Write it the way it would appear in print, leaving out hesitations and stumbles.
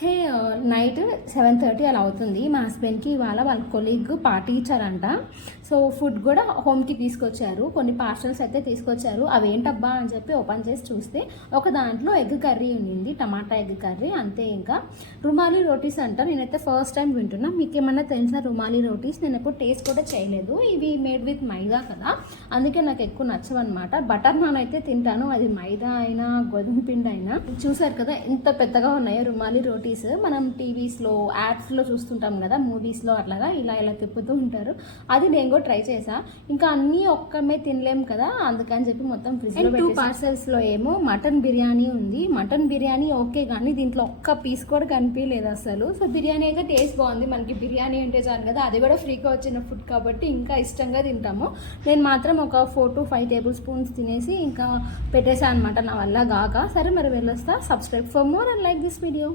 హే night 7:30 అలా అవుతుంది. మా హస్బెండ్కి ఇవాళ వాళ్ళ కొలీగ్ పార్టీ ఇచ్చారంట. సో ఫుడ్ కూడా హోమ్కి తీసుకొచ్చారు. కొన్ని పార్సల్స్ అయితే తీసుకొచ్చారు. అవి ఏంటబ్బా అని చెప్పి ఓపెన్ చేసి చూస్తే ఒక దాంట్లో ఎగ్ కర్రీ ఉండింది, టమాటా ఎగ్ కర్రీ. అంతే. ఇంకా రుమాలి రోటీస్ అంట. నేనైతే ఫస్ట్ టైం వింటున్నా. మీకు ఏమన్నా తెలిసిన రుమాలి రోటీస్? నేను ఎప్పుడు టేస్ట్ కూడా చేయలేదు. ఇవి మేడ్ విత్ మైదా కదా, అందుకే నాకు ఎక్కువ నచ్చవన్నమాట. బటర్ నాన్ అయితే తింటాను, అది మైదా అయినా గోధుమ పిండి అయినా. చూసారు కదా ఎంత పెద్దగా ఉన్నాయో రుమాలి రోటీస్. మనం టీవీస్లో యాడ్స్లో చూస్తుంటాం కదా, మూవీస్లో అట్లాగా ఇలా తిప్పుతూ ఉంటారు. అది నేను కూడా ట్రై చేసా. ఇంకా అన్నీ ఒక్కమే తినలేం కదా, అందుకని చెప్పి మొత్తం ఫ్రిడ్జ్లో 2 పార్సల్స్లో ఏమో మటన్ బిర్యానీ ఉంది. మటన్ బిర్యానీ ఓకే, కానీ దీంట్లో ఒక్క పీస్ కూడా కనిపించలేదు అసలు. సో బిర్యానీ అయితే టేస్ట్ బాగుంది. మనకి బిర్యానీ అంటే చాలు కదా, అది కూడా ఫ్రీగా వచ్చిన ఫుడ్ కాబట్టి ఇంకా ఇష్టంగా తింటాము. నేను మాత్రం ఒక 4 to 5 టేబుల్ స్పూన్స్ తినేసి ఇంకా పెట్టేశాను అనమాట, నా వల్ల గాక. సరే మరి వెళ్ళొస్తా. Subscribe for more and like this video.